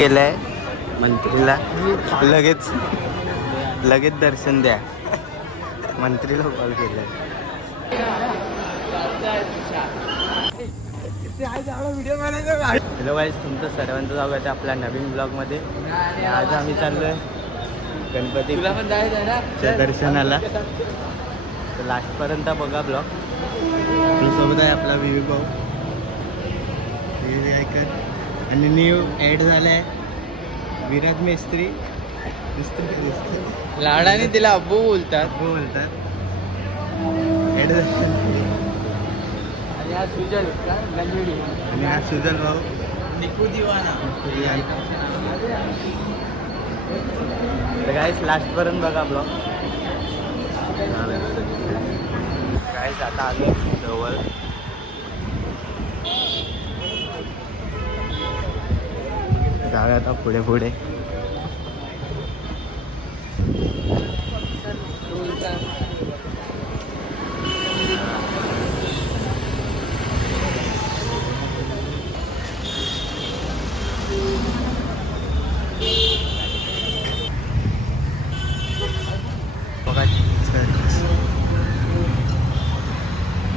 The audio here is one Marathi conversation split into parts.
केलंय मंत्रीला लगेच दर्शन द्या. मंत्रीला कॉल केलाय. हॅलो गाईज, तुमचं सर्वांचं स्वागत आहे आपल्या नवीन ब्लॉगमध्ये. आज आम्ही चाललोय गणपतीच्या दर्शनाला. तर लास्टपर्यंत बघा ब्लॉग. सोबत आहे आपला विवेक भाऊ आणि न्यू ॲड झालाय विराज मेस्त्री. लाडाने तिला अब्बू बोलतात. ॲड झाला. आणि हा सुजल आणि हा सुजल भाऊ निकू दिवाना. तर गाईस लास्टपर्यंत बघा ब्लॉग. गाईस आता आलो जवळ. जाऊया आता पुढे पुढे.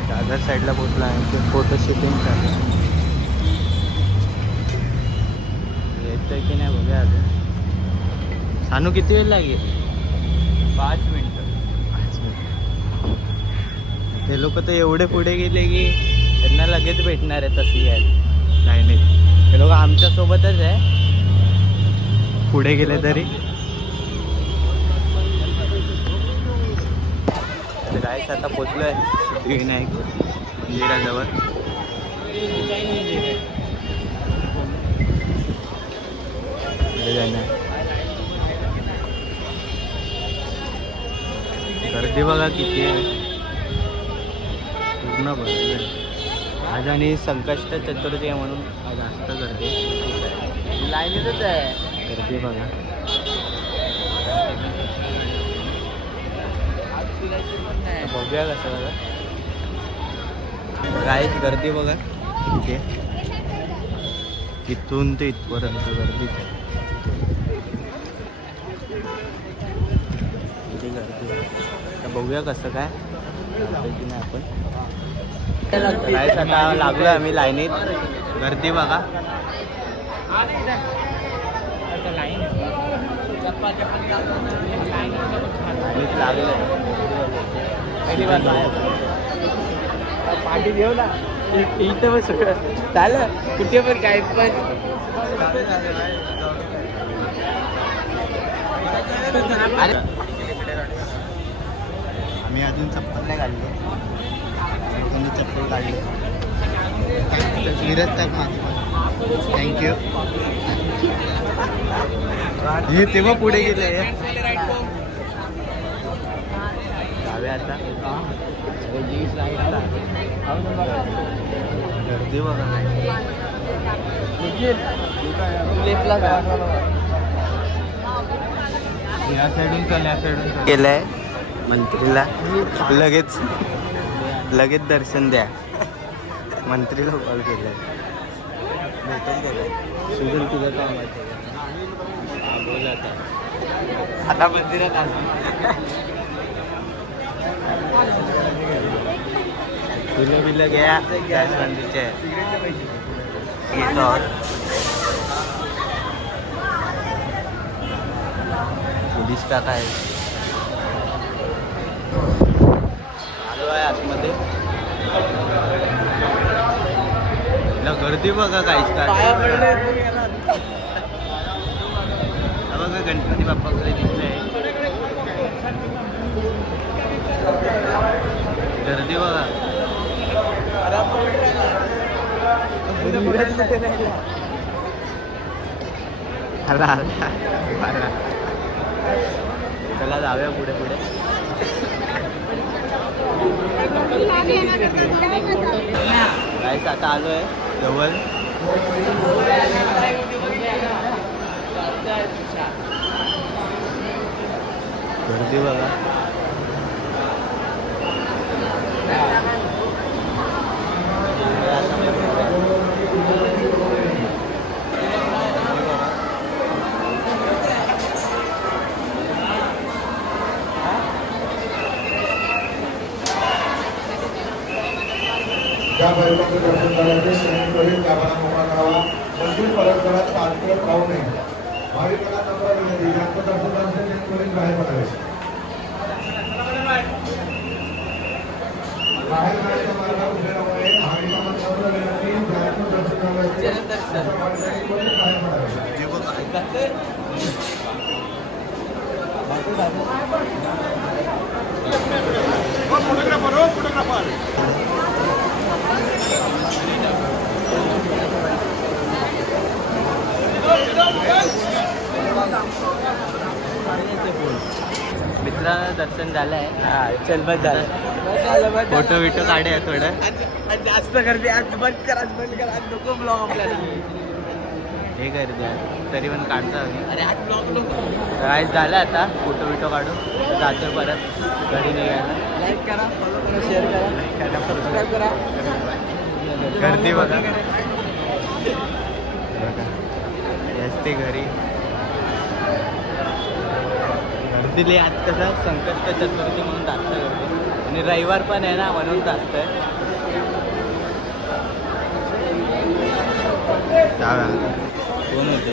दादर साईडला पोचला आहे. फोटो शूटिंग चालू येतोय की नाही बघूया अजून. सानू किती वेळ लागेल? 5 मिनिटं. ते लोक तर एवढे पुढे गेले की त्यांना लगेच भेटणार आहे तशी आहे. नाही ते लोक आमच्या सोबतच आहे पुढे गेले तरी. गाईस आता पोचलोय सिद्धिविनायक मंदिराजवळ. गर्दी बघा किती आहे, पूर्ण भरली आज. आणि संकष्ट चतुर्थी आहे म्हणून आज जास्त गर्दी. लाईनीतच आहे गर्दी बघा. बघूया कसं बघा. गाईच गर्दी बघा किती आहे. इथून ते इथपर्यंत गर्दीच आहे. किती गर्दी आहे. तर बघूया कसं काय की नाही आपण. गाईच आता लागलो आम्ही लाईनीत. गर्दी बघा. लाईनीत लागलं. पाठी देऊ ना इथं बस चालेल कुठे पण काय पण. आम्ही अजून चप्पल नाही काढले. चप्पल काढले. विरत टाक माझं. थँक्यू. हे तेव्हा पुढे गेले. जाऊया आता. गर्दी बघा. या साईडून चल, या साईडून केलंय मंत्रीला लगेच दर्शन द्या. मंत्रीला कॉल केलाय. भेटून गेलाय. सुजल तुझं काम आहे बोल आता मंदिरात आलो. फुलं बिलं घ्या जास्वंदीचे. पोलीस काका आहे. आलो आहे आतमध्ये. गर्दी बघा काहीच काय. बघा गणपती बाप्पाकडे दिसतंय. गर्दी बघा. चला जाऊया पुढे पुढे. गाईस आता आलोय जवळ. गर्दी बघा. महाकालीचं दर्शन करायचे श्रेणीकडे गावाला मोकळा करावा मंदिर परस्परात सारखं राहू नये भाविकांना नम्र विनंती ज्यांचं दर्शन असेल ते त्वरित बाहेर पडावे बाहेर जाण्याच्या मार्गावर उभे राहू नये भाविकांना नम्र विनंती ज्यांचं दर्शन करायचे अशा माणसाने त्वरित बाहेर पडावे मित्र दर्शन झालंय. हा चल बस झालं फोटो बिटो काढूया थोडं. आज जास्त गर्दी आज बंद कर आज नको ब्लॉग आपल्याला हे गर्दी आहे तरी पण काढतो आम्ही. अरे आज ब्लॉग नको काय झालं आता फोटो बिटो काढून जातो परत घरी निघायला. लाईक करा फॉलो करा शेअर करा सबस्क्राईब करा. गर्दी बघा असते घरी गर्दीले. आज कसं संकष्ट चतुर्थी म्हणून जास्त गर्दी आणि रविवार पण आहे ना म्हणून जास्त आहे. कोण होते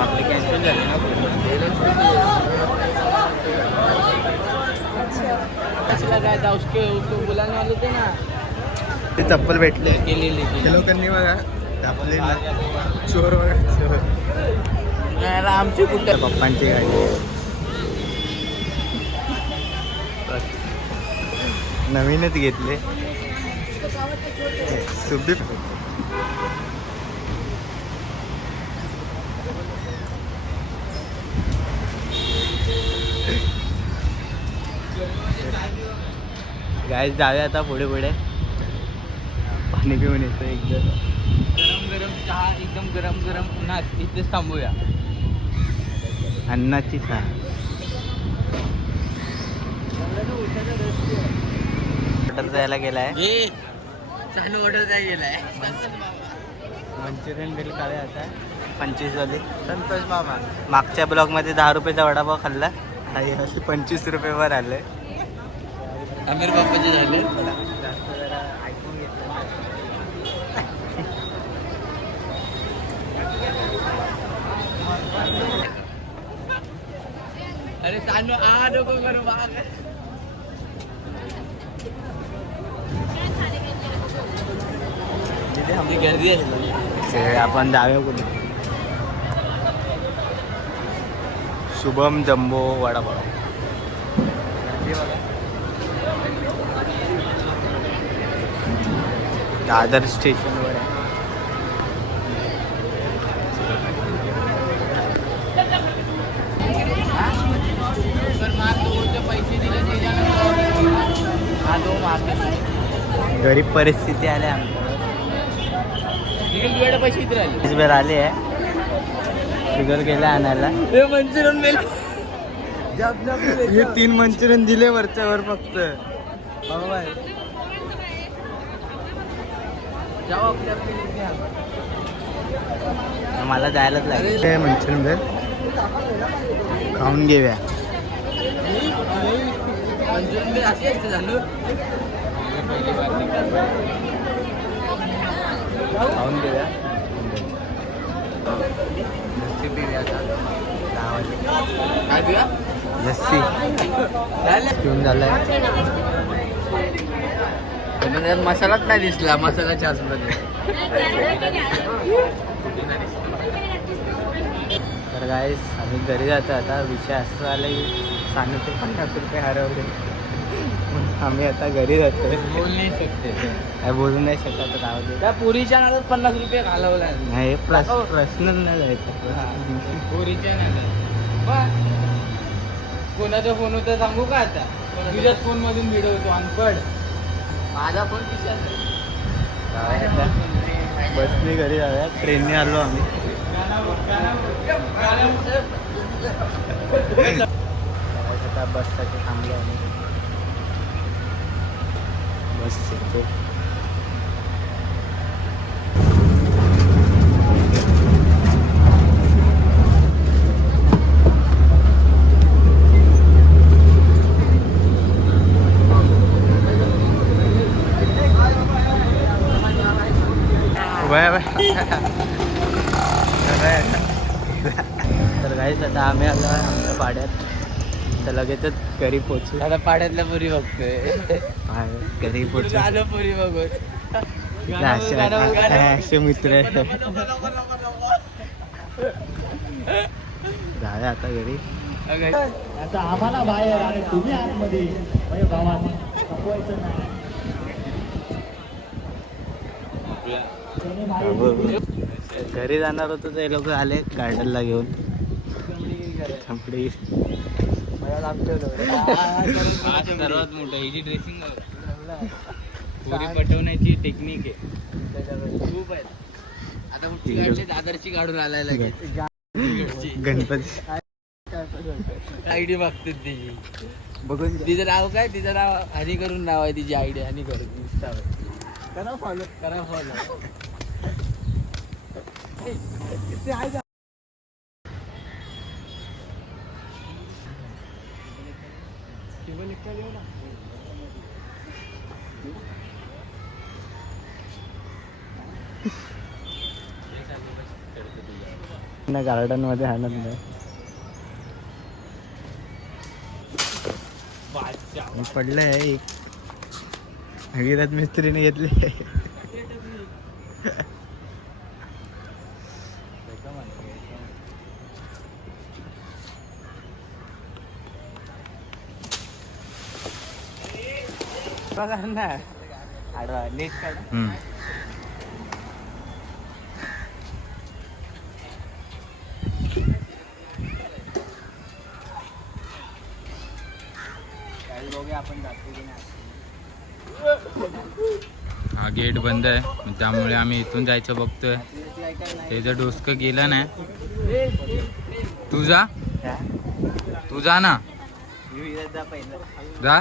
आपली कॅन्सल झाली ना काय उसको बुलाने वाले थे ना ते चप्पल भेटले गेलेली ते लोकांनी बघा आपले चोर बघा चोर. आमची कुठे पप्पांची गाडी नवीनच घेतले सुबी. गाईस जाऊया आता पुढे पुढे. पाणी पिऊन येतो एकदम गरम गरम चहा एकदम गरम गरम उन्हात इथेच थांबूया. अन्नाची चहा. ऑर्डर द्यायला गेलाय. चालू ऑर्डर द्यायला गेलाय. मंचुरियन बिल काय आता 25 वाली. संतोष मामा मागच्या ब्लॉगमध्ये 10 रुपयाचा वडापाव खाल्ला आणि 25 रुपयेवर आले. आमिर बाप्पाचे झाले. अरे सानू आ नको करू बाग. गर्दी आहे. आपण जाऊया कुठे. शुभम जम्बो वडापाव. दादर स्टेशनवर आहे. गरीब परिस्थिती आली आमच्याकडे. पैसे इथे राहिले. आले आहे शुगर गेला आणायला. मंचुरियन मेल हे 3 मंचुरियन दिले वरच्या वर फक्त. मला जायलाच लागेल. मंचुरियन बेल खाऊन घेऊया. मंचुरियन अशी असते झालं. खाऊन घेऊया. काय तुया लस्सी पिऊन झालाय. मसालाच नाही दिसला. मसाल्याच्या आसमध्ये तर गाईस आम्ही घरी जातो आता. विषय असं आला की सानूचे 50 रुपये हरवले. आम्ही आता घरी जातोय. बोल नाही शकते. काय बोलू नाही शकत. राहू दे. त्या पुरीच्या नादात 50 रुपये घालवलाय. नाही प्रश्न नाही जायचं. पुरीच्या नादात कोणाचा फोन होता सांगू का आता. तुझ्याच फोन मधून व्हिडिओ होतो अनपड. माझा फोन खिशात. बसने घरी जाऊया. ट्रेनने आलो आम्ही. आता बससाठी थांबलो आम्ही. बस येतो. तर काहीच आता आम्ही आलो आहे आमच्या पाड्यात तर लगेचच घरी पोचू. आता पाड्यातल्या पुरी बघतोय. घरी पोचू. आलो पुरी बघून. असे मित्र आहे. जाऊया आता घरी. आता आम्हाला बाहेर आणि तुम्ही आतमध्ये गावात संपवायचं नाही. घरी जाणार होतो ते लोक आले गार्डनला घेऊन. सर्वात मोठं ही जी ड्रेसिंग पुरी पटवण्याची टेक्निक आहे खूप आहे. आता दादरची काढून आलाय लगेच. गणपती आयडी मागते तिची बघून. तिचं नाव काय? तिचं नाव हनी करून नाव आहे तिची आयडी. हनी करून इंस्टावर करा फॉलो. करा फॉलो. गार्डन मध्ये आनंद आहे. पडलंय एक विराट मिस्त्रीने घेतले. आडवा नेट काढ. हा गेट बंद आहे त्यामुळे आम्ही इथून जायचं बघतोय. त्याचं डोसकं गेलं नाही. तू जा ना. जा.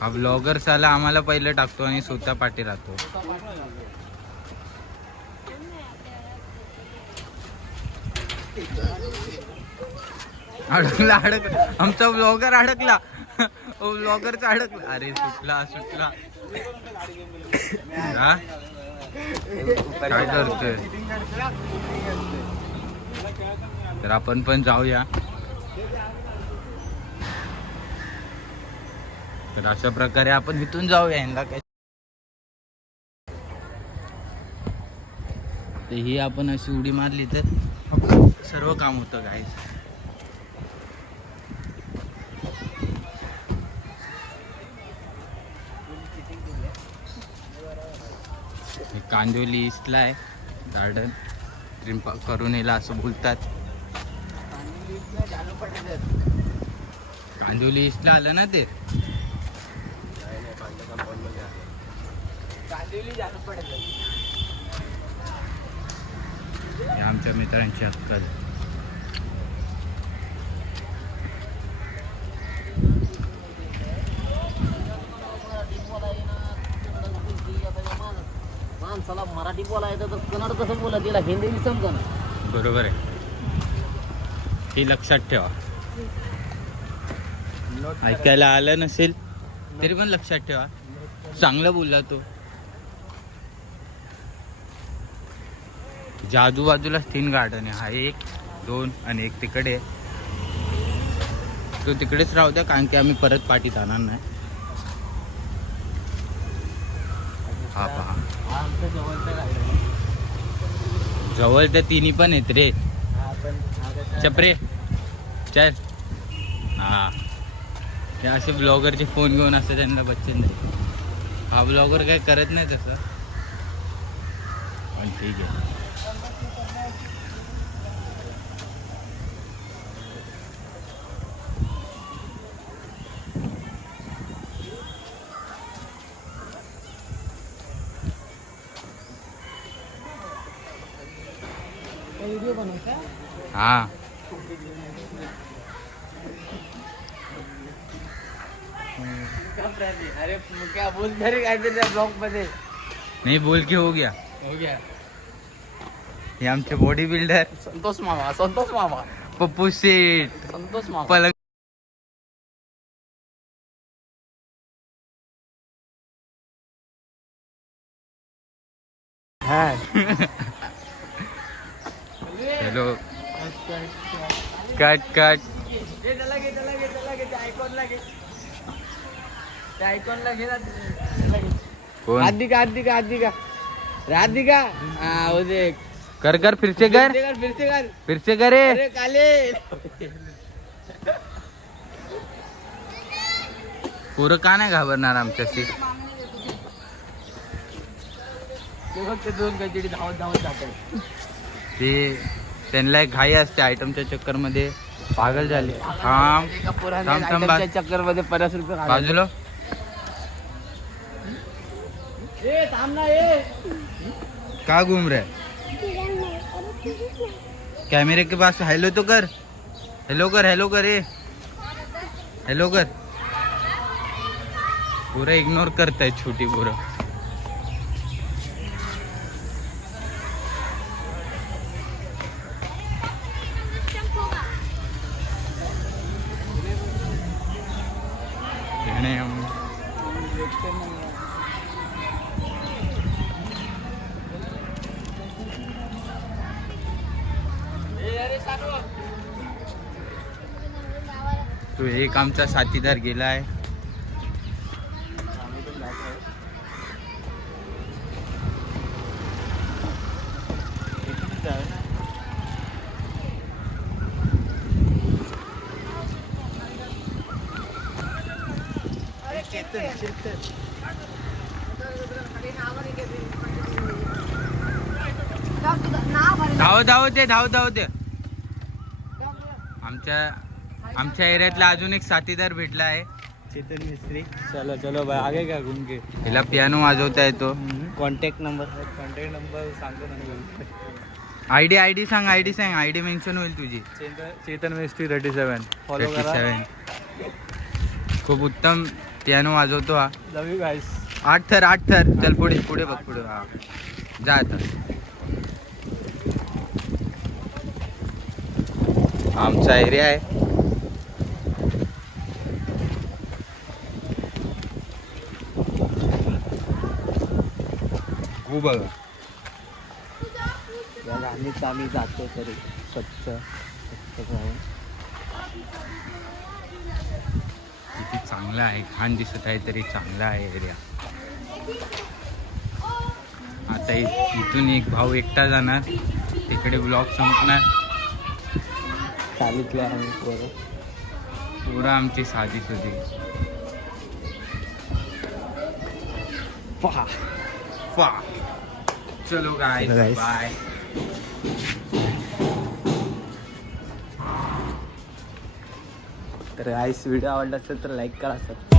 हा ब्लॉगर साला आम्हाला पहिलं टाकतो आणि स्वतः पाठी राहतो. अडकला आमचा ब्लॉगर अडकला. ब्लॉगरचा अडकला. अरे सुटला. काय करतोय? तर आपण पण जाऊया. तर अशा प्रकारे आपण इथून जाऊया. यांना काय ते ही आपण अशी उडी मारली तर सर्व काम होतं गाईस. कांदिवली ईस्टला आहे गार्डन. ट्रिप करून येला असं बोलतात. कांदिवली ईस्टला आलं ना ते. आमच्या मित्रांची अक्कल. माणसाला मराठी बोलायचं तर कन्नड कसं बोला, तिला हिंदी समजा ना. बरोबर आहे. हे लक्षात ठेवा. ऐकायला आलं नसेल तरी पण लक्षात ठेवा. चांगलं बोलला तो. आजूबाजूला 3 गार्डन आहे. हा 1, 2 आणि एक तिकडे. तो तिकडेच राहू द्या कारण की आम्ही परत पाठीत आणणार नाही. हा पहा जवळ त्या 3 पण आहेत रे. चपरे चल. हा ते असे ब्लॉगरचे फोन घेऊन असं त्यांना बच्चन नाही. हा ब्लॉगर काय करत नाही तसं पण ठीक आहे. हाँ अरे क्या बोल रहे ब्लॉग मध्ये. नहीं बोल के हो गया. हे आमचे बॉडी बिल्डर संतोष मामा पप्पू शेठ संतोष मामा पलंग हा चलो कट कट कोण राधिका हा हो देख कर कर फिर से कर फिर से करे अरे काले पोरं का नाही घाबरणार आमच्याशी ते फक्त दोन गजडी धावत जातात ते त्यांना एक घाई असते आयटमच्या चक्कर मध्ये पागल झाले थांब एका पोराने थांब, थांब, आयटमच्या चक्कर मध्ये 50 रुपये काढले. बाजूला ए थांब ना ए का घूम रहा है कैमरे के पास हेलो तो कर हेलो कर ए हेलो कर पूरा इग्नोर करताय छोटी पोरं येणे हम. तो एक आमचा साथीदार गेला आहे धाव ते आमच्या एरियातला अजून एक साथीदार भेटला आहे चेतन मिस्त्री चलो चलो भाई आगे का घूम के हिला पियानो वाजवता येतो कॉन्टॅक्ट नंबर सांगतो ना आयडी सांग आयडी मेन्शन होईल तुझी चेतन मिस्त्री 37 फॉलो करा 37 खूप उत्तम पियानो वाजवतो हा लव यू गाईस 8 थर चल पुढे बघ पुढे हा जा आता आमचा एरिया आहे खूप बघा आम्ही जातो तरी स्वच्छ राहून किती चांगला आहे घाण दिसत आहे तरी चांगला आहे एरिया आता इथून एक भाऊ एकटा जाणार तिकडे ब्लॉग संपणार सांगितलं आम्ही पुरा आमची साधी सुधी पहा चलो गाइस Guys. बाय तर गाईस व्हिडिओ आवडला असेल तर लाईक करा